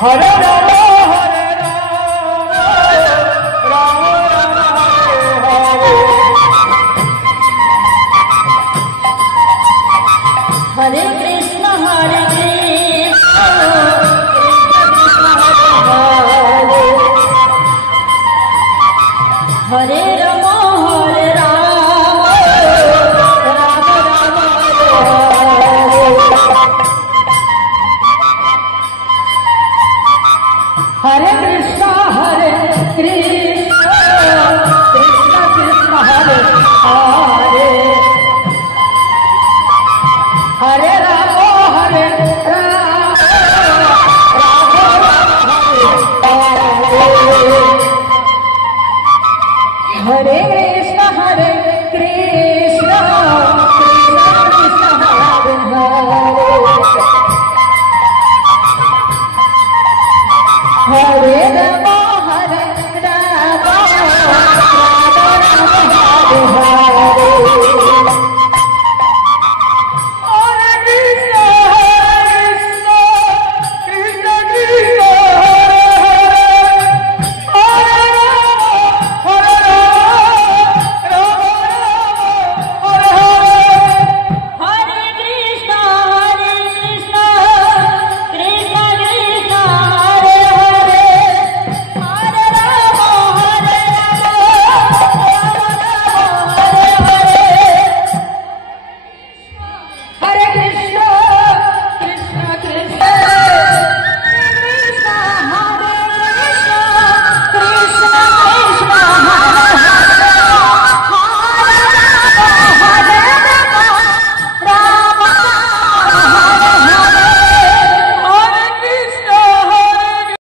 Hare Ram Hare Ram Ram Ram Hare Hare Krishna Hare Krishna Krishna Hare Ram Hare Ram Ram Ram Hare Krishna Krishna Krishna Hare Hare Hare Ram Hare Ram Ram Ram Hare Krishna Krishna Krishna Hare Hare Ram Hare Ram Ram Ram Hare